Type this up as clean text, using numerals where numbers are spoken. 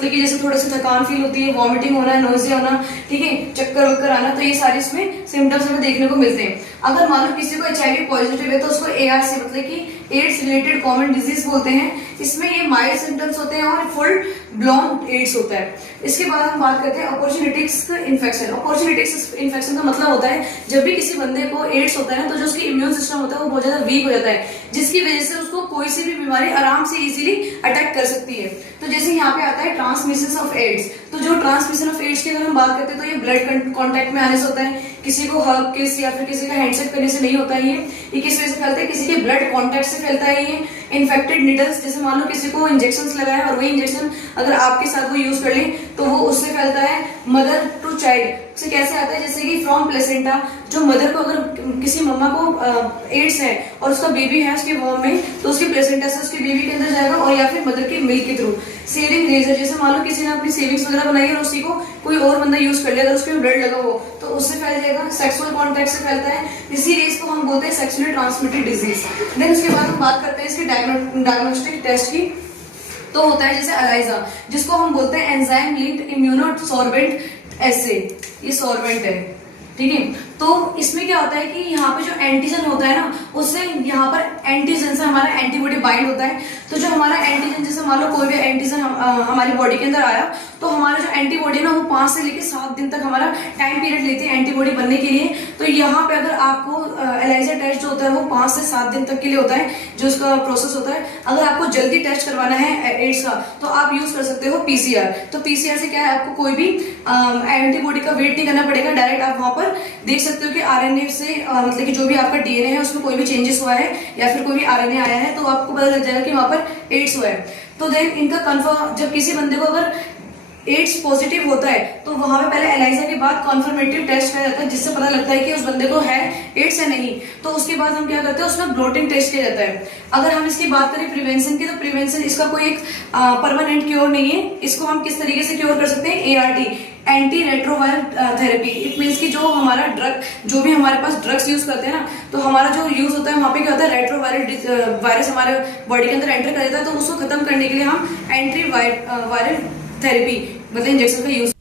मतलब कि जैसे थोड़ा सा थकान फील होती है, वॉमिटिंग होना, नोजिया होना, ठीक है, चक्कर वक्कर आना, तो ये सारे इसमें सिम्टम्स हमें देखने को मिलते हैं। अगर मान लो किसी को HIV पॉजिटिव है तो उसको ARC मतलब कि एड्स रिलेटेड कॉमन डिजीज बोलते हैं। इसमें ये माइल्ड सिम्टम्स होते हैं और फुल ब्लॉन एड्स होता है। इसके बाद हम बात करते हैं अपॉर्चुनिटिक्स इन्फेक्शन। अपॉर्चुनिटिक्स इन्फेक्शन का मतलब होता है जब भी किसी बंदे को एड्स होता है ना, तो जो उसकी इम्यून सिस्टम होता है वो बहुत ज्यादा वीक हो जाता है, जिसकी वजह से उसको कोई सी भी बीमारी आराम से इजीली अटैक कर सकती है। तो जैसे यहाँ पे आता है ट्रांसमिशन ऑफ एड्स। तो जो ट्रांसमिशन ऑफ एड्स की अगर हम बात करते हैं तो ये ब्लड कांटेक्ट में आने से होता है, किसी को हग किस या फिर किसी का हैंडशेक करने से नहीं होता है। ये किस वजह से फैलता है? किसी के ब्लड कांटेक्ट से फैलता है। ये इन्फेक्टेड निडल्स, जैसे मान लो किसी को इंजेक्शन लगाया और वही इंजेक्शन अगर आपके साथ वो यूज कर ले तो वो उससे फैलता है। मदर टू चाइल्ड से कैसे आता है? जैसे कि फ्रॉम प्लेसेंटा, जो मदर को अगर किसी मम्मा को एड्स है और उसका बेबी है उसके वॉर्म में, तो उसके प्लेसेंटा से उसके बेबी के अंदर जाएगा, और या फिर मदर के मिल्क के थ्रू। सेविंग रेजर, जैसे मान लो किसी ने अपनी सेविंग्स वगैरह बनाई है और उसी को कोई और बंदा यूज कर लिया, अगर उसके ब्लड लगा हो तो उससे फैल जाएगा। सेक्सुअल कॉन्टैक्ट से फैलता है, इसी रेस को हम बोलते हैं सेक्सुअली ट्रांसमिटेड डिजीज। देन उसके बाद हम बात करते हैं इसके डायग्नोस्टिक टेस्ट की। तो होता है जैसे एलाइजा, जिसको हम बोलते हैं एंजाइम लिंक्ड इम्यूनोसॉर्बेंट एसे, ये सॉर्बेंट है, ठीक है। तो इसमें क्या होता है कि यहाँ पे जो एंटीजन होता है ना, उससे यहाँ पर एंटीजन से हमारा एंटीबॉडी बाइंड होता है। तो जो हमारा एंटीजन, जैसे मान लो कोई भी एंटीजन हमारी बॉडी के अंदर आया, तो हमारा जो एंटीबॉडी है ना वो 5 से लेकर 7 दिन तक हमारा टाइम पीरियड लेती है एंटीबॉडी बनने के लिए। तो यहाँ पे अगर आपको एलाइजा टेस्ट जो होता है वो 5 से 7 दिन तक के लिए होता है, जो उसका प्रोसेस होता है। अगर आपको जल्दी टेस्ट करवाना है एड्स का तो आप यूज कर सकते हो PCR। तो PCR से क्या है, आपको कोई भी एंटीबॉडी का वेट नहीं करना पड़ेगा, डायरेक्ट आप वहां पर देख सकते हो कि RNA से मतलब कि जो भी आपका DNA है उसमें कोई भी चेंजेस हुआ है या फिर कोई भी RNA आया है, तो आपको पता लग जाएगा कि वहां पर एड्स हुआ है। तो देन इनका कंफर्म, जब किसी बंदे को अगर एड्स पॉजिटिव होता है तो वहां पे पहले एलाइजा के बाद कॉन्फर्मेटिव टेस्ट किया जाता है, जिससे पता लगता है कि उस बंदे को है एड्स या नहीं। तो उसके बाद हम क्या करते हैं, उसमें ब्लोटिंग टेस्ट किया जाता है। अगर हम इसकी बात करें प्रिवेंशन की, तो प्रिवेंशन इसका कोई एक परमानेंट क्योर नहीं है। इसको हम किस तरीके से क्योर कर सकते हैं? ART, anti retroviral therapy. It means कि जो हमारा ड्रग, जो भी हमारे पास ड्रग्स यूज करते हैं ना, तो हमारा जो यूज होता है वहां पे क्या होता है, रेट्रोवायरल वायरस हमारे बॉडी के अंदर एंटर कर देता है। तो उसको खत्म करने के लिए हम एंटी वायरल थेरेपी मतलब इंजेक्शन का यूज